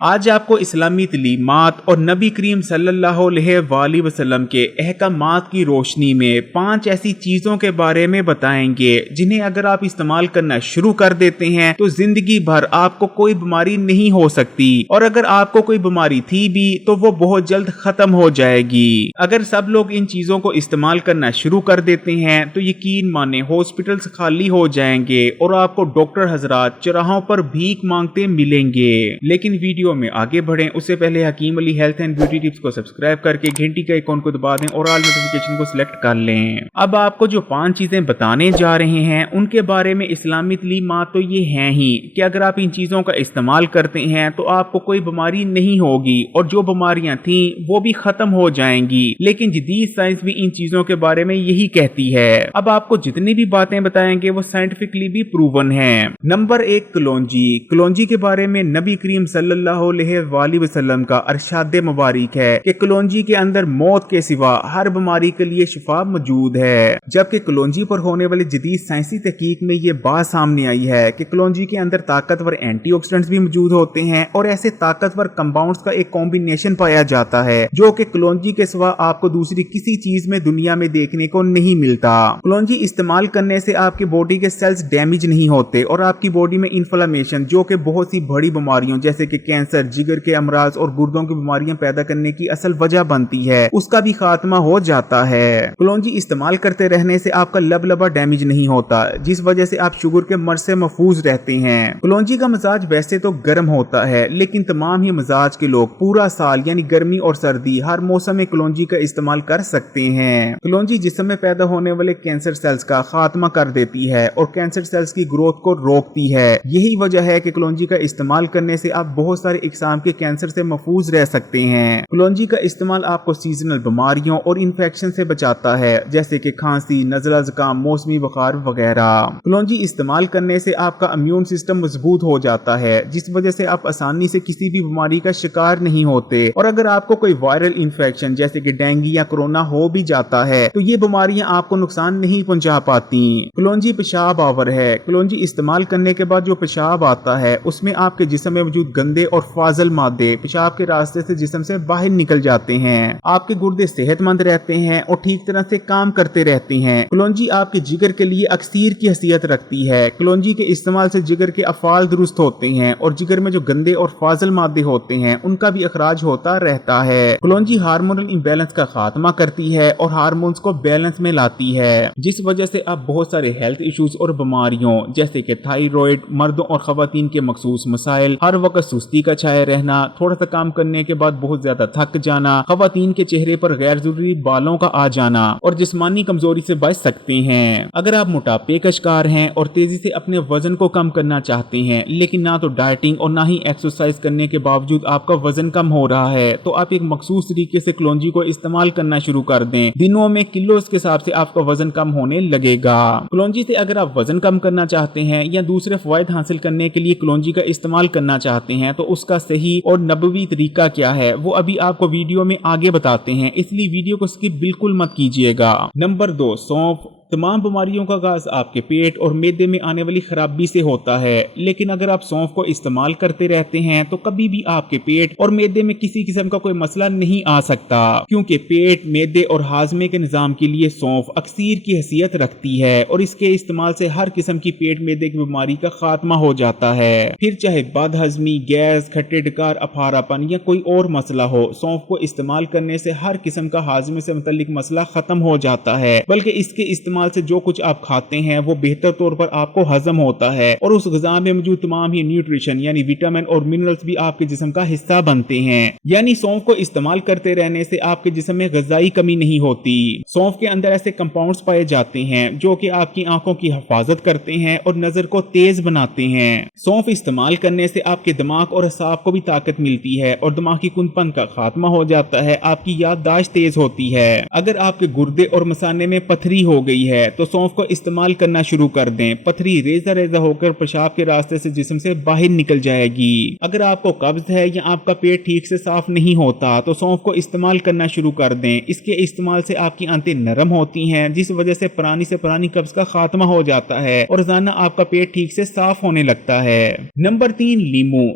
آج آپ کو اسلامی تعلیمات اور نبی کریم صلی اللہ علیہ وآلہ وسلم کے احکامات کی روشنی میں 5 ایسی چیزوں کے بارے میں بتائیں گے جنہیں اگر آپ استعمال کرنا شروع کر دیتے ہیں تو زندگی بھر آپ کو کوئی بیماری نہیں ہو سکتی، اور اگر آپ کو کوئی بیماری تھی بھی تو وہ بہت جلد ختم ہو جائے گی۔ اگر سب لوگ ان چیزوں کو استعمال کرنا شروع کر دیتے ہیں تو یقین مانیں ہاسپٹلز خالی ہو جائیں گے اور آپ کو ڈاکٹر حضرات چراہوں پر بھیک مانگتے ملیں گے۔ لیکن ویڈیو میں آگے بڑھیں اس سے پہلے حکیم علی ہیلتھ اینڈ بیوٹی ٹپس کو سبسکرائب کر کے گھنٹی کا آئیکن کو دبا دیں اور آل نوٹیفیکیشن کو سلیکٹ کر لیں۔ اب آپ کو جو 5 چیزیں بتانے جا رہے ہیں ان کے بارے میں اسلامی تعلیمات تو یہ ہیں ہی کہ اگر آپ ان چیزوں کا استعمال کرتے ہیں تو آپ کو کوئی بیماری نہیں ہوگی، اور جو بیماریاں تھیں وہ بھی ختم ہو جائیں گی۔ لیکن جدید سائنس بھی ان چیزوں کے بارے میں یہی کہتی ہے۔ اب آپ کو جتنی بھی باتیں بتائیں گے وہ سائنٹیفکلی بھی پروون ہیں۔ نمبر 1، کلونجی۔ کلونجی کے بارے میں نبی کریم صلی اللہ علیہ وآلہ وسلم کا ارشاد مبارک ہے کہ کلونجی کے اندر موت کے سوا ہر بیماری کے لیے شفا موجود ہے، جبکہ کلونجی پر ہونے والی جدید سائنسی تحقیق میں یہ بات سامنے آئی ہے کہ کلونجی کے اندر طاقتور اینٹی آکسیڈنٹس بھی موجود ہوتے ہیں، اور ایسے طاقتور کمپاؤنڈز کا ایک کمبینیشن پایا جاتا ہے جو کہ کلونجی کے سوا آپ کو دوسری کسی چیز میں دنیا میں دیکھنے کو نہیں ملتا۔ کلونجی استعمال کرنے سے آپ کی باڈی کے سیلز ڈیمیج نہیں ہوتے، اور آپ کی باڈی میں انفلاممیشن جو کہ بہت سی بڑی بیماریوں جیسے کہ کینسر، جگر کے امراض اور گردوں کی بیماریاں پیدا کرنے کی اصل وجہ بنتی ہے، اس کا بھی خاتمہ ہو جاتا ہے۔ کلونجی استعمال کرتے رہنے سے آپ کا لبا ڈیمیج نہیں ہوتا، جس وجہ سے آپ شوگر کے مرض سے محفوظ رہتے ہیں۔ کلونجی کا مزاج ویسے تو گرم ہوتا ہے، لیکن تمام ہی مزاج کے لوگ پورا سال یعنی گرمی اور سردی ہر موسم میں کلونجی کا استعمال کر سکتے ہیں۔ کلونجی جسم میں پیدا ہونے والے کینسر سیلز کا خاتمہ کر دیتی ہے اور کینسر سیلز کی گروتھ کو روکتی ہے۔ یہی وجہ ہے کہ کلونجی کا استعمال کرنے سے آپ بہت سارے اقسام کے کینسر سے محفوظ رہ سکتے ہیں۔ کلونجی کا استعمال آپ کو سیزنل بیماریوں اور انفیکشن سے بچاتا ہے، جیسے کہ کھانسی، نزلہ زکام، موسمی بخار وغیرہ۔ کلونجی استعمال کرنے سے آپ کا امیون سسٹم مضبوط ہو جاتا ہے، جس وجہ سے آپ آسانی سے کسی بھی بیماری کا شکار نہیں ہوتے، اور اگر آپ کو کوئی وائرل انفیکشن جیسے کہ ڈینگی یا کورونا ہو بھی جاتا ہے تو یہ بیماریاں آپ کو نقصان نہیں پہنچا پاتی۔ کلونجی پیشاب آور ہے۔ کلونجی استعمال کرنے کے بعد جو پیشاب آتا ہے اس میں آپ کے جسم میں موجود گندے اور فاضل مادے پیشاب کے راستے سے جسم سے باہر نکل جاتے ہیں۔ آپ کے گردے صحت مند رہتے ہیں اور ٹھیک طرح سے کام کرتے رہتے ہیں۔ کلونجی آپ کے جگر کے لیے اکسیر کی حیثیت رکھتی ہے۔ کلونجی کے استعمال سے جگر کے افعال درست ہوتے ہیں اور جگر میں جو گندے اور فاضل مادے ہوتے ہیں ان کا بھی اخراج ہوتا رہتا ہے۔ کلونجی ہارمونل امبیلنس کا خاتمہ کرتی ہے اور ہارمونز کو بیلنس میں لاتی ہے، جس وجہ سے آپ بہت سارے ہیلتھ ایشوز اور بیماریوں جیسے کہ تھائرائیڈ، مردوں اور خواتین کے مخصوص مسائل، ہر وقت سستی کا چھائے رہنا، تھوڑا سا کام کرنے کے بعد بہت زیادہ تھک جانا، خواتین کے چہرے پر غیر ضروری بالوں کا آ جانا اور جسمانی کمزوری سے بچ سکتے ہیں۔ اگر آپ موٹاپے کا شکار ہیں اور تیزی سے اپنے وزن کو کم کرنا چاہتے ہیں لیکن نہ تو ڈائٹنگ اور نہ ہی ایکسرسائز کرنے کے باوجود آپ کا وزن کم ہو رہا ہے تو آپ ایک مخصوص طریقے سے کلونجی کو استعمال کرنا شروع کر دیں۔ دنوں میں کلوز کے حساب سے آپ کا وزن کم ہونے لگے گا۔ کلونجی سے اگر آپ وزن کم کرنا چاہتے ہیں یا دوسرے فوائد حاصل کرنے کے لیے کلونجی کا استعمال کرنا چاہتے ہیں تو اس کا صحیح اور نبوی طریقہ کیا ہے وہ ابھی آپ کو ویڈیو میں آگے بتاتے ہیں، اس لیے ویڈیو کو سکپ بالکل مت کیجیے گا۔ نمبر 2، سونف۔ تمام بیماریوں کا آغاز آپ کے پیٹ اور معدے میں آنے والی خرابی سے ہوتا ہے، لیکن اگر آپ سونف کو استعمال کرتے رہتے ہیں تو کبھی بھی آپ کے پیٹ اور معدے میں کسی قسم کا کوئی مسئلہ نہیں آ سکتا، کیونکہ پیٹ، معدے اور ہاضمے کے نظام کے لیے سونف اکسیر کی حیثیت رکھتی ہے اور اس کے استعمال سے ہر قسم کی پیٹ معدے کی بیماری کا خاتمہ ہو جاتا ہے۔ پھر چاہے بد ہضمی، گیس، کھٹے ڈکار، اپھارا پن یا کوئی اور مسئلہ ہو، سونف کو استعمال کرنے سے ہر قسم کا ہاضمے سے متعلق مسئلہ ختم ہو جاتا ہے، بلکہ اس کے استعمال سے جو کچھ آپ کھاتے ہیں وہ بہتر طور پر آپ کو ہضم ہوتا ہے اور اس غذا میں موجود تمام ہی نیوٹریشن یعنی وٹامن اور منرلز بھی آپ کے جسم کا حصہ بنتے ہیں۔ یعنی سونف کو استعمال کرتے رہنے سے آپ کے جسم میں غذائی کمی نہیں ہوتی۔ سونف کے اندر ایسے کمپاؤنڈز پائے جاتے ہیں جو کہ آپ کی آنکھوں کی حفاظت کرتے ہیں اور نظر کو تیز بناتے ہیں۔ سونف استعمال کرنے سے آپ کے دماغ اور اعصاب کو بھی طاقت ملتی ہے اور دماغی کند پن کا خاتمہ ہو جاتا ہے، آپ کی یادداشت تیز ہوتی ہے۔ اگر آپ کے گردے اور مثانے میں پتھری ہو گئی है तो सौंफ को इस्तेमाल करना शुरू कर दें। पथरी रेजा रेजा होकर पेशाब के रास्ते से जिस्म से बाहर निकल जाएगी। अगर आपको कब्ज है या आपका पेट ठीक से साफ नहीं होता तो सौंफ को इस्तेमाल करना शुरू कर दें। इसके इस्तेमाल से आपकी आंतें नरम होती हैं, जिस वजह से पुरानी कब्ज का खात्मा हो जाता है और रोजाना आपका पेट ठीक से साफ होने लगता है। नंबर 3,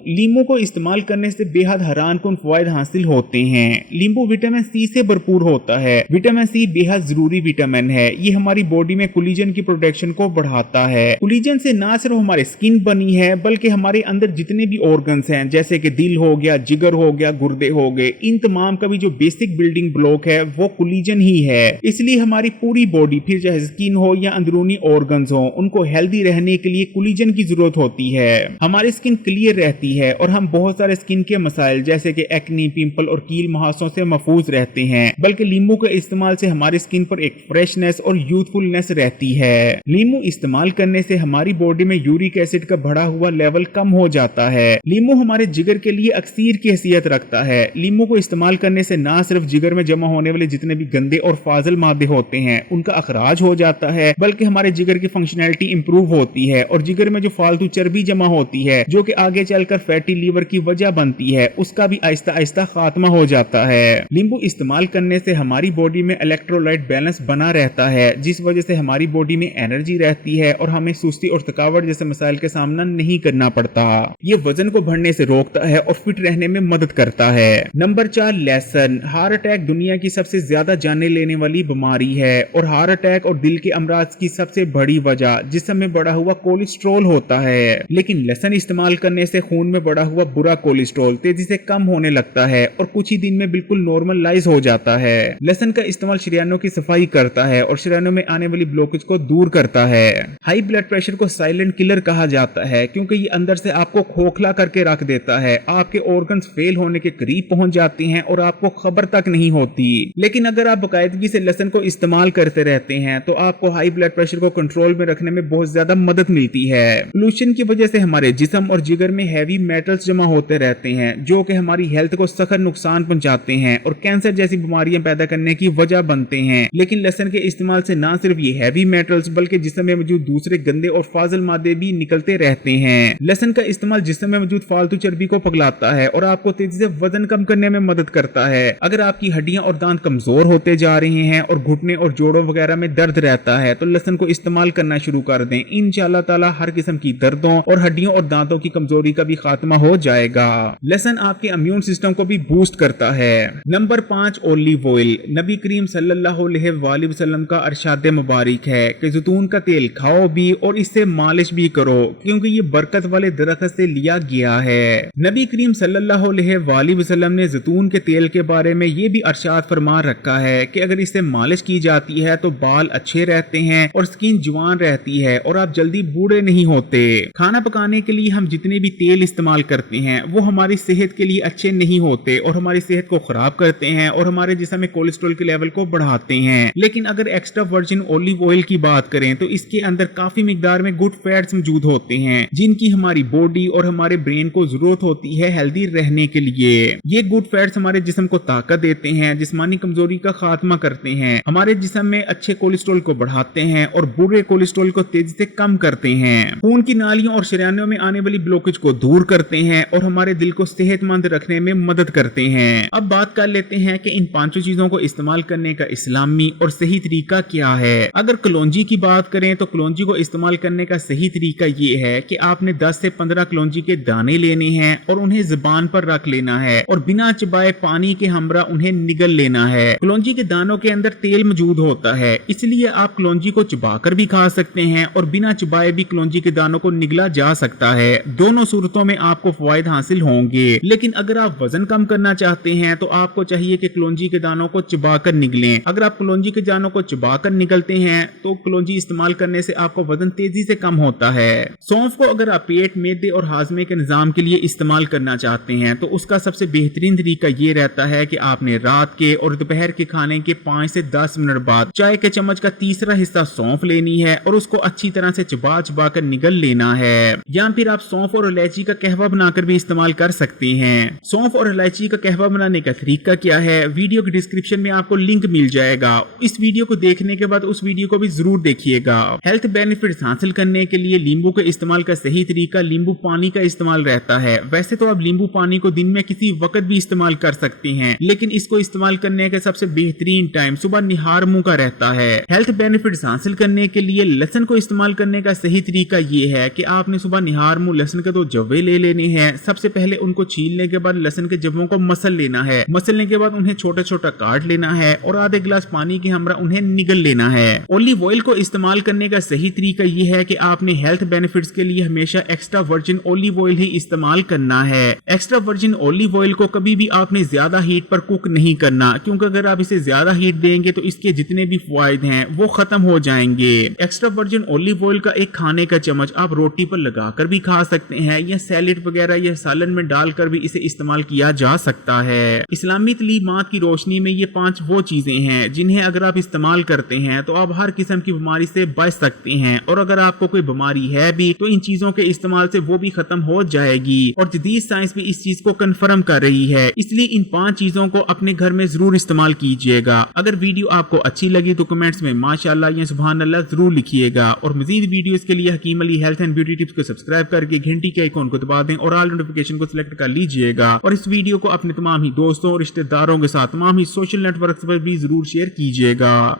लीमू को इस्तेमाल करने से बेहद हैरानकुन फवायद हासिल होते हैं। लींबू विटामिन सी से भरपूर होता है। विटामिन सी बेहद जरूरी विटामिन है। ये हमारी बॉडी में कोलेजन की प्रोडक्शन को बढ़ाता है। कोलेजन से ना सिर्फ हमारी स्किन बनी है बल्कि हमारे अंदर जितने भी ऑर्गन्स हैं जैसे कि दिल हो गया, जिगर हो गया, गुर्दे हो गए, इन तमाम का भी जो बेसिक बिल्डिंग ब्लॉक है वो कोलेजन ही है। इसलिए हमारी पूरी बॉडी, फिर चाहे स्किन हो या अंदरूनी ऑर्गन्स हो, उनको हेल्दी रहने के लिए कोलेजन की जरूरत होती है। हमारी स्किन क्लियर रहती है और हम बहुत सारे स्किन के मसाइल जैसे कि एक्नी, पिंपल और कील मुहासों से महफूज रहते हैं। बल्कि लींबू के इस्तेमाल से हमारी स्किन पर एक फ्रेशनेस और यूथफुलनेस रहती है। लींबू इस्तेमाल करने से हमारी बॉडी में यूरिक एसिड का बढ़ा हुआ लेवल कम हो जाता है। लींबू हमारे जिगर के लिए अक्सीर की हैसियत रखता है। लींबू को इस्तेमाल करने से ना सिर्फ जिगर में जमा होने वाले जितने भी गंदे और फाजिल मादे होते हैं उनका अखराज हो जाता है, बल्कि हमारे जिगर की फंक्शनैलिटी इंप्रूव होती है और जिगर में जो फालतू चर्बी जमा होती है जो कि आगे चलकर फैटी लीवर की वजह बनती है उसका भी आहिस्ता आहिस्ता खात्मा हो जाता है। नींबू इस्तेमाल करने से हमारी बॉडी में इलेक्ट्रोलाइट बैलेंस बना रहता है, जिस वजह से हमारी बॉडी में एनर्जी रहती है और हमें सुस्ती और थकावट जैसे मसाइल का सामना नहीं करना पड़ता। ये वजन को बढ़ने से रोकता है और फिट रहने में मदद करता है। नंबर 4, लहसुन। हार्ट अटैक दुनिया की सबसे ज्यादा जाने लेने वाली बीमारी है और हार्ट अटैक और दिल के अमराज की सबसे बड़ी वजह जिस्म में बढ़ा हुआ कोलेस्ट्रॉल होता है। लेकिन लहसुन इस्तेमाल करने से खून में बढ़ा हुआ बुरा कोलेस्ट्रॉल तेजी से कम होने लगता है और कुछ ही दिन में बिल्कुल नॉर्मलाइज हो जाता है। लहसुन का इस्तेमाल शरीयानों की सफाई करता है और शरीयानों में आने वाली ब्लॉकेज को दूर करता है। हाई ब्लड प्रेशर को साइलेंट किलर कहा जाता है क्योंकि ये अंदर से आपको खोखला करके रख देता है। आपके ऑर्गन्स फेल होने के करीब पहुंच जाते हैं और आपको खबर तक नहीं होती। लेकिन अगर आप बाकायदगी से लहसुन को इस्तेमाल करते रहते हैं तो आपको हाई ब्लड प्रेशर को कंट्रोल में रखने में बहुत ज्यादा मदद मिलती है। पोल्यूशन की वजह से हमारे जिस्म और जिगर में हैवी मेटल्स जमा होते रहते हैं जो कि हमारी हेल्थ को सख्त नुकसान पहुंचाते हैं और कैंसर जैसी बीमारियां पैदा करने की वजह बनते हैं। लेकिन लहसुन के इस्तेमाल से ना सिर्फ ये हैवी मेटल्स बल्कि जिस्म में मौजूद दूसरे गंदे और फाजिल मादे भी निकलते रहते हैं। लहसुन का इस्तेमाल जिस्म में मौजूद फालतू चर्बी को पिघलाता है और आपको तेजी से वजन कम करने में मदद करता है। अगर आपकी हड्डियां और दांत कमजोर होते जा रहे हैं और घुटने और जोड़ों वगैरह में दर्द रहता है तो लहसुन को इस्तेमाल करना शुरू कर दें। इंशाअल्लाह ताला हर किस्म की दर्दों और हड्डियों और दांतों की कमजोरी का भी खात्मा हो जाएगा। लहसुन आपके इम्यून सिस्टम को भी बूस्ट करता है। Number 5, olive oil. नबी करीम सल्लल्लाहु अलैहि वसल्लम का अरशाद मुबारक है कि जैतून का तेल खाओ भी और इससे मालिश भी करो क्योंकि ये बरकत वाले दरख्त से लिया गया है। नबी करीम सल्लल्लाहु अलैहि वसल्लम ने जैतून के तेल के बारे में ये भी अरशाद फरमा रखा है कि अगर इससे मालिश की जाती है तो बाल अच्छे रहते हैं और स्किन जवान रहती है और आप जल्दी बूढ़े नहीं होते। खाना पकाने के लिए हम जितने भी तेल इस्तेमाल करते हैं वो हमारी सेहत के लिए अच्छे नहीं होते और हमारी सेहत को खराब करते हैं और हमारे जिस्म में कोलेस्ट्रॉल के लेवल को बढ़ाते हैं। लेकिन अगर एक्स्ट्रा वर्जिन ओलिव ऑयल की बात करें तो इसके अंदर काफी मिकदार में गुड फैट्स मौजूद होते हैं जिनकी हमारी बॉडी और हमारे ब्रेन को जरूरत होती है हेल्दी रहने के लिए। ये गुड फैट्स हमारे जिस्म को ताकत देते हैं, जिस्मानी कमजोरी का खात्मा करते हैं, हमारे जिस्म में अच्छे कोलेस्ट्रॉल को बढ़ाते हैं और बुरे कोलेस्ट्रॉल को तेजी से कम करते हैं। खून की नालियों और शरीयानों में आने वाली ब्लॉकेज को दूर करते हैं और हमारे दिल को सेहतमंद रखने में मदद करते हैं। अब बात कर लेते हैं कि इन पांचों चीजों को इस्तेमाल करने का इस्लामी और सही तरीका क्या है। अगर कलौंजी की बात करें तो कलौंजी को इस्तेमाल करने का सही तरीका ये है कि आपने 10 से 15 कलौंजी के दाने लेने हैं और उन्हें जुबान पर रख लेना है और बिना चबाए पानी के हमरा उन्हें निगल लेना है। कलौंजी के दानों के अंदर तेल मौजूद होता है, इसलिए आप कलौंजी को चबाकर भी खा सकते हैं और बिना चबाए भी कलौंजी के दानों को निगला जा सकता है। दोनों सूरतों में आपको फवायद हासिल होंगे। लेकिन अगर आप वजन कम करना चाहते हैं तो आपको चाहिए कि कलौंजी के दानों को चबाकर निगलें। अगर आप कलौंजी के दानों को चबाकर निगलते हैं तो कलौंजी इस्तेमाल करने से आपको वजन तेजी से कम होता है। सौंफ को अगर आप पेट, मैदे और हाजमे के निजाम के लिए इस्तेमाल करना चाहते हैं तो उसका सबसे बेहतरीन तरीका ये रहता है कि आपने रात के और दोपहर के खाने के 5 से 10 मिनट बाद चाय के चम्मच का तीसरा हिस्सा सौंफ लेनी है और उसको अच्छी तरह से चबा चबा कर निगल लेना है। या फिर आप सौंफ और इलायची का कहवा बनाकर भी इस्तेमाल कर सकते हैं। सौंफ और इलायची का कहवा बनाने का तरीका क्या है, वीडियो के डिस्क्रिप्शन में आपको लिंक मिल जाएगा। इस वीडियो को देखने के बाद तो उस वीडियो को भी जरूर देखिएगा। हेल्थ बेनिफिट्स हासिल करने के लिए नींबू के इस्तेमाल का सही तरीका नींबू पानी का इस्तेमाल रहता है। वैसे तो आप नींबू पानी को दिन में किसी वक्त भी इस्तेमाल कर सकते हैं, लेकिन इसको इस्तेमाल करने का सबसे बेहतरीन टाइम सुबह निहार मुंह का रहता है। हेल्थ बेनिफिट्स हासिल करने के लिए लहसुन को इस्तेमाल करने का सही तरीका ये है कि आपने सुबह निहार मुंह लहसुन के 2 जव्वे ले लेने हैं। सबसे पहले उनको छीलने के बाद लहसुन के जव्वों को मसल लेना है। मसलने के बाद उन्हें छोटा छोटा काट लेना है और आधे गिलास पानी के हमरा उन्हें निगल लेना है। ऑलिव ऑयल को इस्तेमाल करने का सही तरीका यह है कि आपने हेल्थ बेनिफिट्स के लिए हमेशा एक्स्ट्रा वर्जिन ऑलिव ऑयल ही इस्तेमाल करना है। एक्स्ट्रा वर्जिन ऑलिव ऑयल को कभी भी आपने ज्यादा हीट पर कुक नहीं करना, क्योंकि अगर आप इसे ज्यादा हीट देंगे तो इसके जितने भी फायदे हैं वो खत्म हो जाएंगे। एक्स्ट्रा वर्जिन ऑलिव ऑयल का एक खाने का चम्मच आप रोटी पर लगाकर भी खा सकते हैं या सैलेड वगैरह या सालन में डालकर भी इसे इस्तेमाल किया जा सकता है। इस्लामी तालीमात की रोशनी में ये 5 वो चीजें हैं जिन्हें अगर आप इस्तेमाल करते हैं तो आप हर किस्म की बीमारी से बच सकते हैं, और अगर आपको कोई बीमारी है भी तो इन चीजों के इस्तेमाल से वो भी खत्म हो जाएगी। और जदीद साइंस भी इस चीज को कंफर्म कर रही है, इसलिए इन 5 चीजों को अपने घर में जरूर इस्तेमाल कीजिएगा। अगर वीडियो आपको अच्छी लगी तो कमेंट्स में माशाअल्लाह या सुभान अल्लाह जरूर लिखिएगा, और मजीद वीडियोस के लिए Hakeem Ali health and beauty tips को सब्सक्राइब करके घंटी के आइकॉन को दबा दें और ऑल नोटिफिकेशन को सिलेक्ट कर लीजिएगा। और इस वीडियो को अपने तमाम ही दोस्तों और रिश्तेदारों के साथ तमाम ही सोशल नेटवर्क पर भी जरूर शेयर कीजिएगा।